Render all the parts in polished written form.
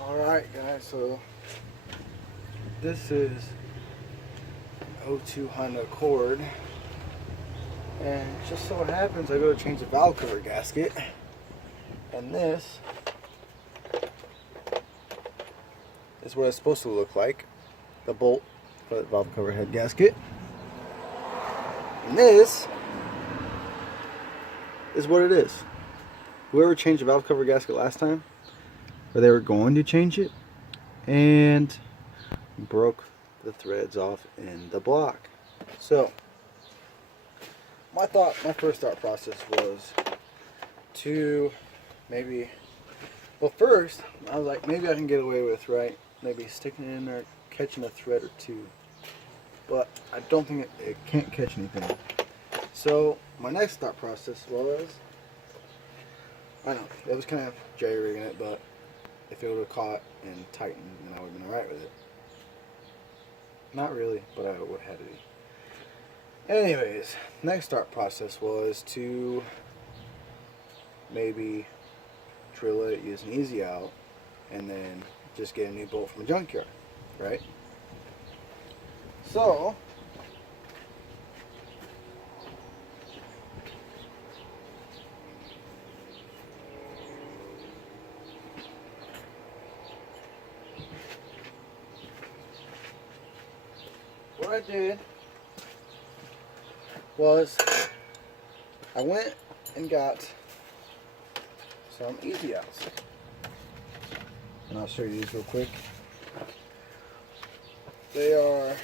Alright guys, so this is 02 Honda Accord, and just so happens I go to change the valve cover gasket, and this is what it's supposed to look like, the bolt for the valve cover head gasket, and this is what it is. Whoever changed the valve cover gasket last time, or they were going to change it, and broke the threads off in the block. So my first thought process was to first I was like, maybe I can get away with, right, maybe sticking it in there, catching a thread or two, but I don't think it can't catch anything. So my next thought process was, I don't know, it was kind of jerry-rigging it, but if it would have caught and tightened, then I would have been alright with it. Not really, but I would have had to be. Anyways, next thought process was to maybe drill it, use an easy out, and then just get a new bolt from a junkyard, right? So what I did was I went and got some easy outs, and I'll show you these real quick. They're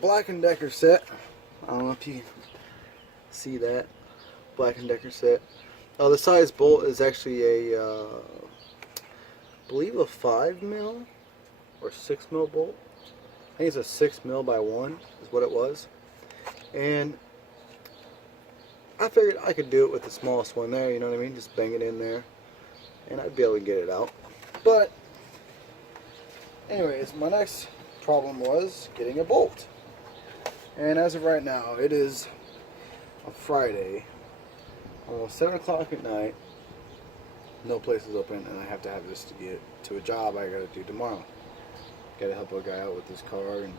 Black & Decker set. I don't know if you can see that. Black & Decker set. The size bolt is actually a I believe a 5 mil or 6 mil bolt. I think it's a 6 mil by 1 is what it was. And I figured I could do it with the smallest one there, you know what I mean? Just bang it in there and I'd be able to get it out. But anyways, my next problem was getting a bolt. And as of right now, it is a Friday, almost 7 o'clock at night. No place is open, and I have to have this to get to a job I gotta do tomorrow. Gotta help a guy out with his car and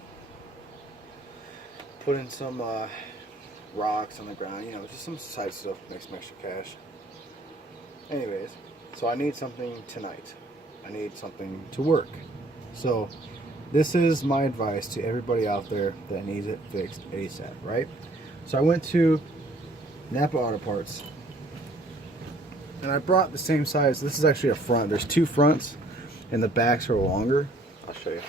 put in some rocks on the ground, you know, just some side stuff, make some extra cash. Anyways, so I need something tonight. I need something to work. So this is my advice to everybody out there that needs it fixed ASAP, right? So I went to Napa Auto Parts, and I brought the same size. This is actually a front. There's two fronts, and the backs are longer. I'll show you.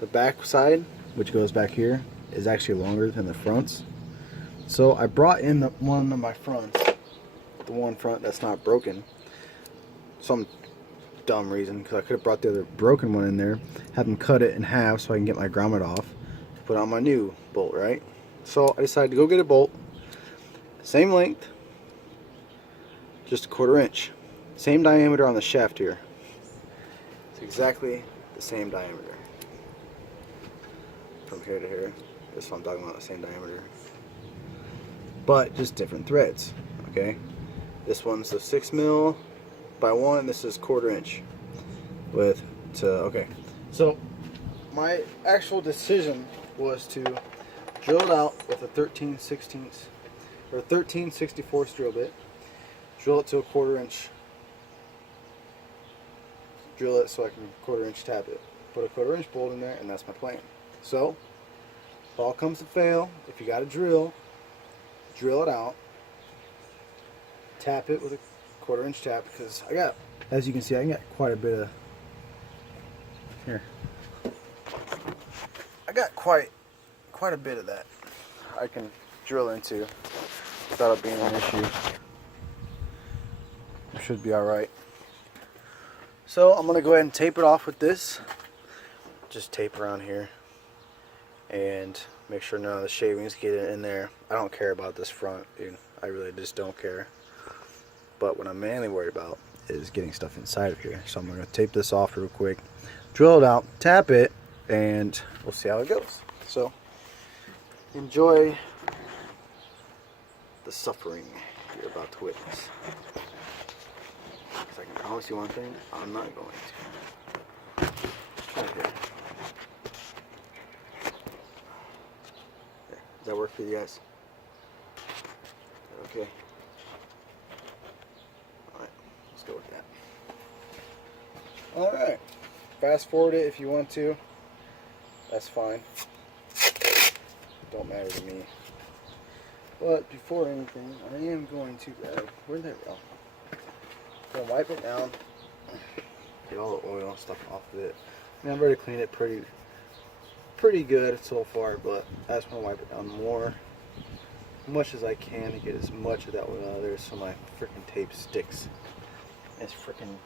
The back side, which goes back here, is actually longer than the fronts. So I brought in one of my fronts, the one front that's not broken. Some dumb reason, because I could have brought the other broken one in there, have them cut it in half so I can get my grommet off, put on my new bolt, right? So I decided to go get a bolt, same length, just a 1/4 inch, same diameter on the shaft here. It's exactly the same diameter from here to here. This one I'm talking about, the same diameter, but just different threads. Okay, this one's the 6 mil by 1. This is 1/4 inch with okay. So my actual decision was to drill it out with a 13/16 or 13/64 drill bit. Drill it to a 1/4 inch. Drill it so I can 1/4 inch tap it. Put a 1/4 inch bolt in there, and that's my plan. So if all comes to fail, if you got a drill it out, tap it with a 1/4 inch tap, because I got, as you can see, I got quite a bit of here. I got quite a bit of that I can drill into without it being an issue. It should be alright. So I'm gonna go ahead and tape it off with this. Just tape around here and make sure none of the shavings get in there. I don't care about this front, dude. I really just don't care. But what I'm mainly worried about is getting stuff inside of here. So I'm going to tape this off real quick, drill it out, tap it, and we'll see how it goes. So enjoy the suffering. you're about to witness. Because I can promise you one thing, I'm not going to. Try here. There. Does that work for you guys? Okay. Alright, let's go with that. Alright. Fast forward it if you want to. That's fine. Don't matter to me. But before anything, I am going to grab, where'd that go? I'm gonna wipe it down, get all the oil and stuff off of it. I mean, I've already cleaned it pretty good so far, but I just want to wipe it down more, as much as I can to get as much of that oil out of there so my freaking tape sticks. It's freaking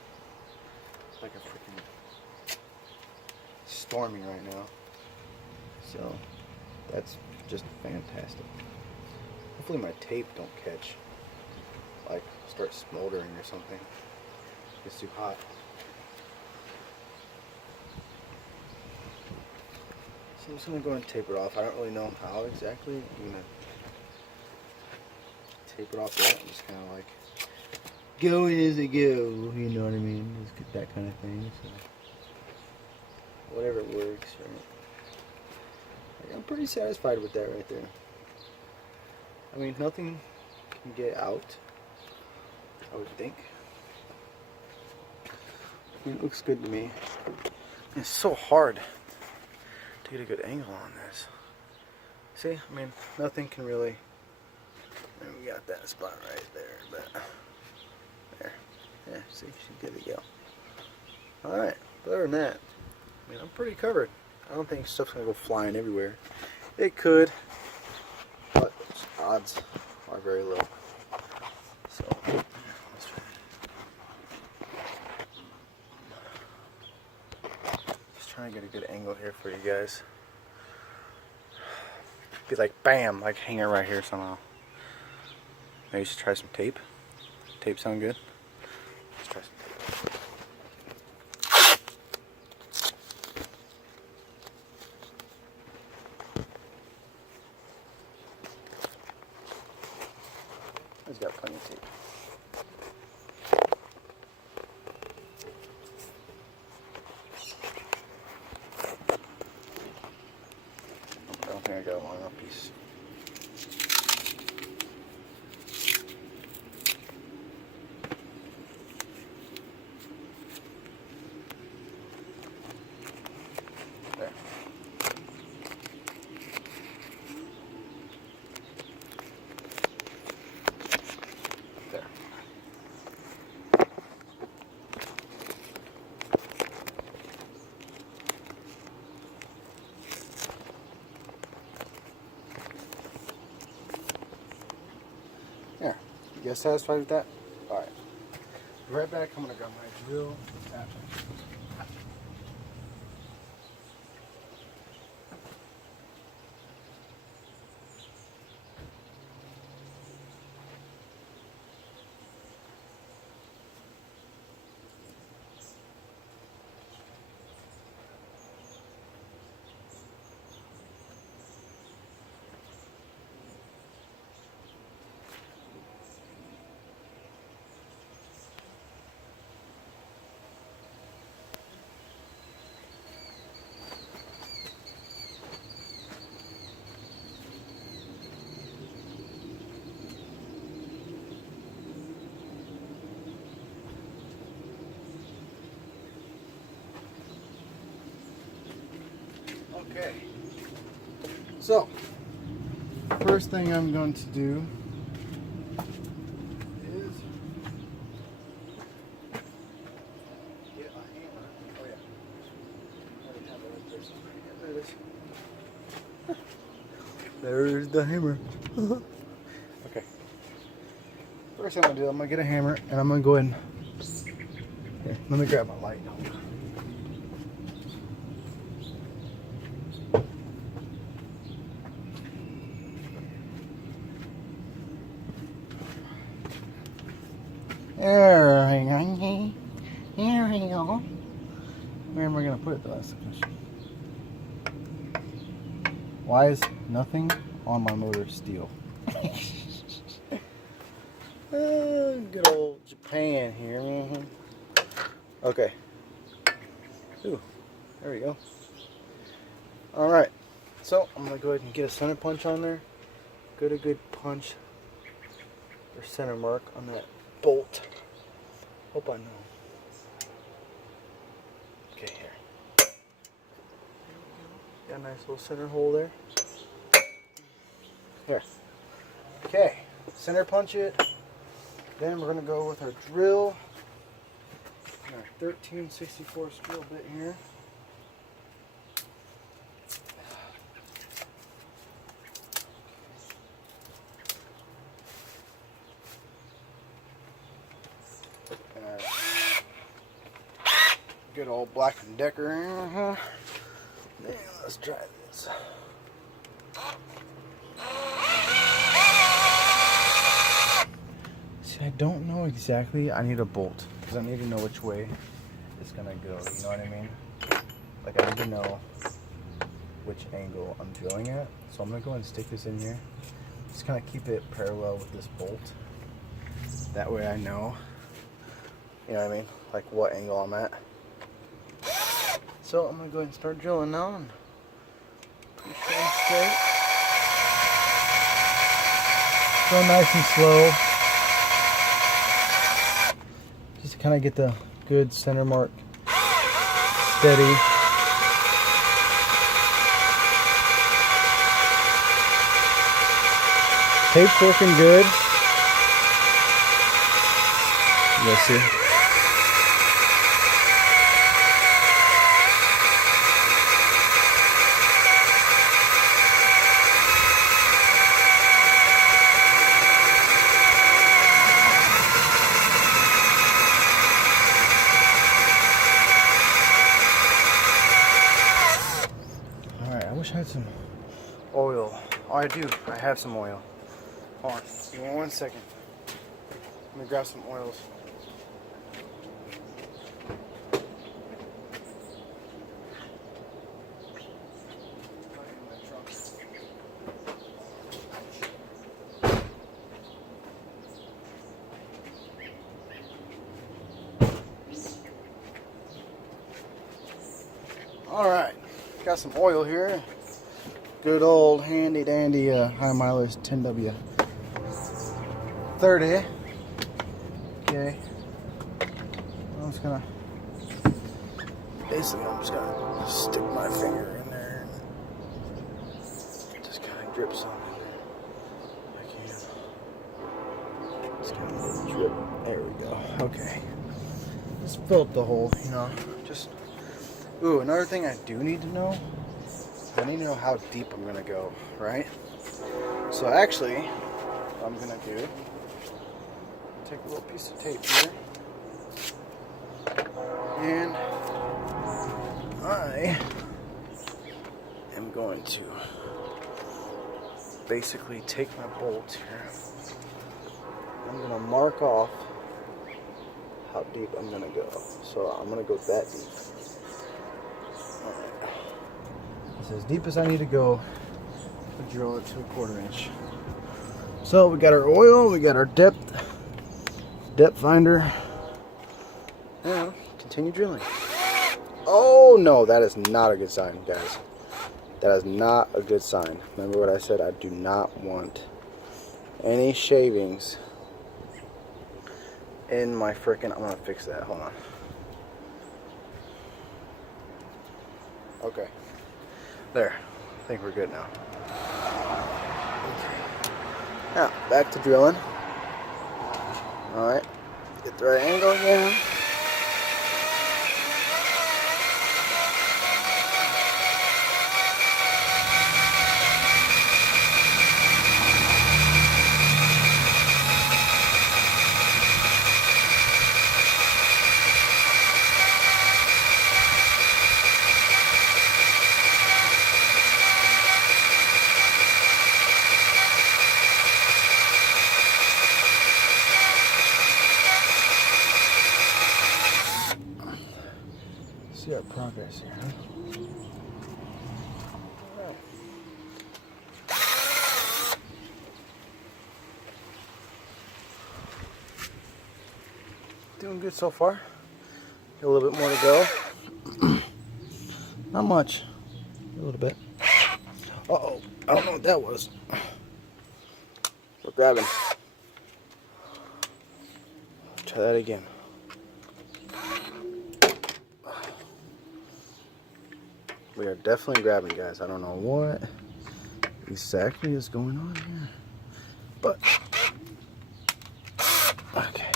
like a freaking storming right now. So that's just fantastic. Hopefully my tape don't catch, like start smoldering or something. It's too hot. So I'm just gonna go and tape it off. I don't really know how exactly I'm gonna tape it off yet. I'm just kind of like going as I go, you know what I mean? Just get that kind of thing. So whatever works, right? Like, I'm pretty satisfied with that right there. I mean, nothing can get out, I would think. I mean, it looks good to me. It's so hard to get a good angle on this. See, I mean, nothing can really. And we got that spot right there, but there. Yeah, see, she's good to go. All right, but other than that, I mean, I'm pretty covered. I don't think stuff's gonna go flying everywhere. It could, but odds are very low. So, just trying to get a good angle here for you guys. Be like, bam, like hang it right here somehow. Maybe you should try some tape. Tape sound good? Let's try some tape. He's got plenty of tape. I don't think I got a long enough piece. There. There. There. You guys satisfied with that? Alright. Be right back. I'm going to grab my drill. Okay, so first thing I'm going to do is get a hammer. Oh yeah, I already have it right there somewhere. Yeah, there it is. There's the hammer. Okay, first thing I'm going to do, I'm going to get a hammer and I'm going to go ahead and, here, let me grab my light. There we go. Where am I going to put it though? That's the question. Why is nothing on my motor steel? Good old Japan here. Okay. Ooh, there we go. Alright, so I'm going to go ahead and get a center punch on there. Get a good punch or center mark on that bolt. Hope I know. Okay, here. Got a nice little center hole there. Here. Okay, center punch it. Then we're going to go with our drill. Our 13/64 drill bit here. And our good old Black & Decker. Now let's try this. See, I don't know exactly. I need a bolt because I need to know which way it's gonna go. You know what I mean? Like I need to know which angle I'm drilling at. So I'm gonna go and stick this in here. Just kind of keep it parallel with this bolt. That way I know. You know what I mean? Like what angle I'm at. So I'm gonna go ahead and start drilling now. And pretty sure I'm straight. Go nice and slow. Just to kind of get the good center mark steady. Tape's working good. You guys see? I wish I had some oil. Oh, I do. I have some oil. Hold on. Give me 1 second. Let me grab some oils. All right. Got some oil here. Good old handy dandy high mileage 10W 30. Okay. I'm just gonna stick my finger in there and just kind of drip some in there. I can. Just kind of drip. There we go. Okay. Just fill up the hole, you know. Just. Ooh, another thing I do need to know. I need to know how deep I'm gonna go, right? So actually, what I'm gonna do, take a little piece of tape here, and I am going to basically take my bolts here. I'm gonna mark off how deep I'm gonna go. So I'm gonna go that deep. As deep as I need to go to drill it to 1/4 inch. So we got our oil, we got our depth finder. Now continue drilling. Oh no, that is not a good sign, guys. That is not a good sign. Remember what I said? I do not want any shavings in my frickin'. I'm gonna fix that. Hold on. Okay. There, I think we're good now. Now, back to drilling. Alright, get the right angle again. See our progress here, huh? All right. Doing good so far. Got a little bit more to go. Not much. A little bit. Uh-oh. I don't know what that was. We're grabbing. Try that again. We are definitely grabbing, guys. I don't know what exactly is going on here. But, okay.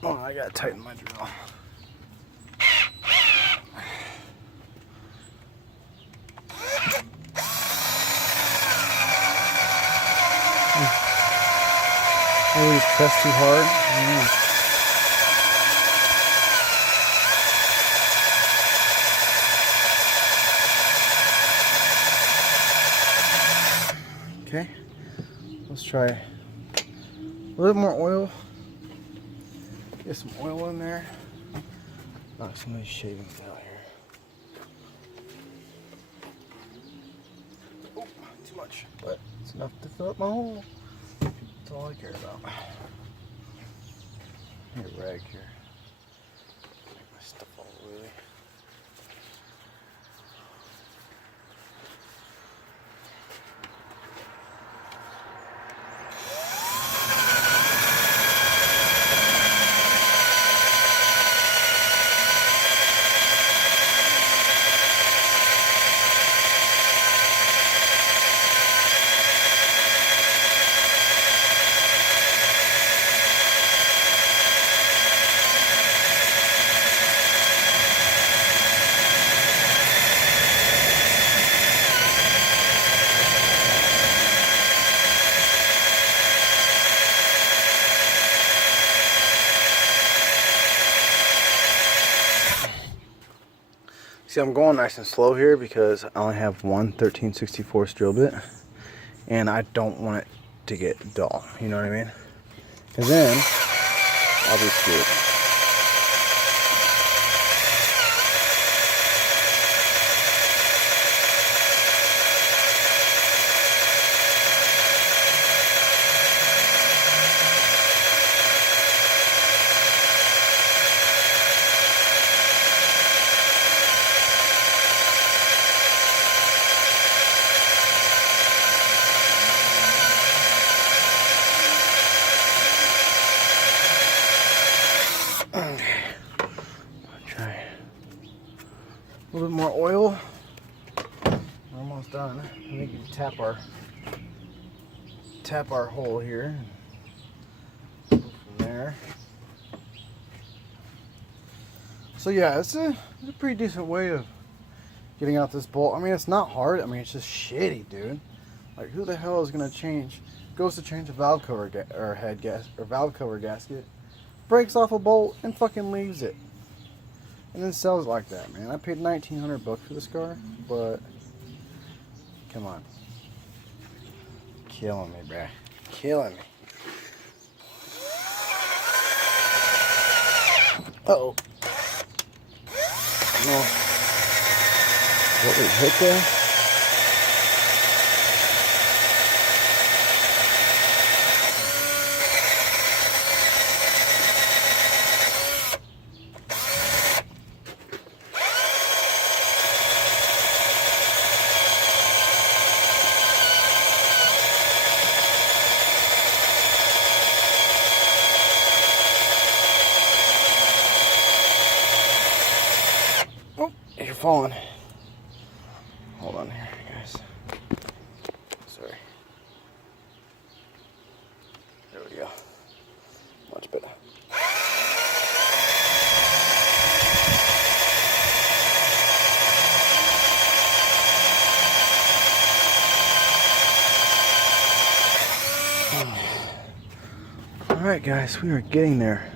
Oh, I gotta tighten my drill. Maybe just press too hard. Okay, let's try a little more oil. Get some oil in there. Knock some of these shavings out here. Oh, too much, but it's enough to fill up my hole. That's all I care about. Here, rag here. Make my stuff all oily. See, I'm going nice and slow here because I only have one 13/64 drill bit, and I don't want it to get dull. You know what I mean? Because then I'll be screwed. A little bit more oil. We're almost done. I think we can tap our hole here. Go from there. So yeah, it's a pretty decent way of getting out this bolt. I mean, it's not hard. I mean, it's just shitty, dude. Like, who the hell is gonna goes to change a valve cover valve cover gasket, breaks off a bolt and fucking leaves it, and then sells it like that, man. I paid $1,900 for this car, but come on, killing me, bruh, killing me. Uh-oh. No. What we hit there? Oh, you're falling. Hold on here, guys. Sorry. There we go. Much better. Alright, guys, we are getting there.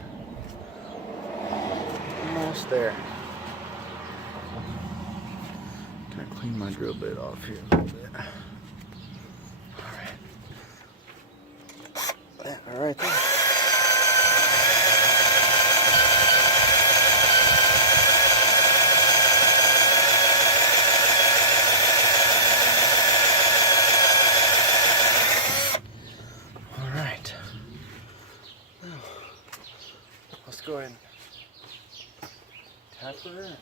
Almost there. Kind of clean my drill bit off here a little bit. Alright. That right there. Alright. go ahead and tap her.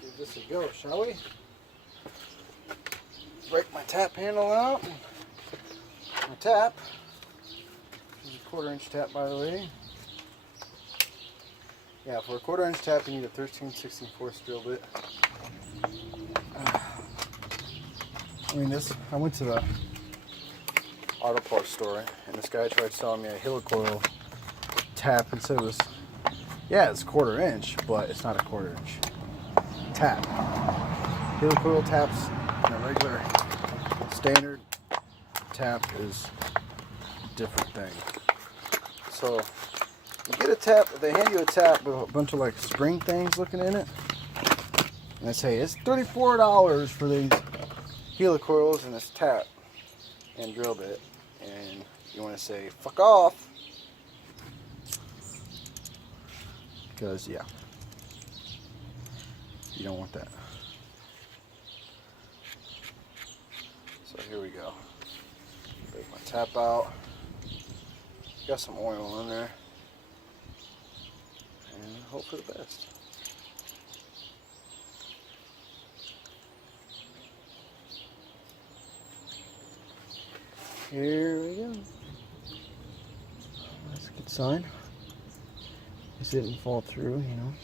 Give this a go, shall we? Break my tap handle out. My tap. This is a 1/4-inch tap, by the way. Yeah, for a 1/4-inch tap, you need a 13/16 drill bit. I mean, I went to the auto parts store, and this guy tried selling me a helicoil tap and said it was, yeah, it's 1/4-inch, but it's not a 1/4-inch tap. Helicoil taps and a regular standard tap is a different thing. So you get a tap, they hand you a tap with a bunch of like spring things looking in it, and they say it's $34 for these helicoils and this tap and drill bit, and you want to say fuck off, because yeah, you don't want that. So here we go. Break my tap out. Got some oil in there, and hope for the best. Here we go. That's a good sign. It didn't fall through, you know.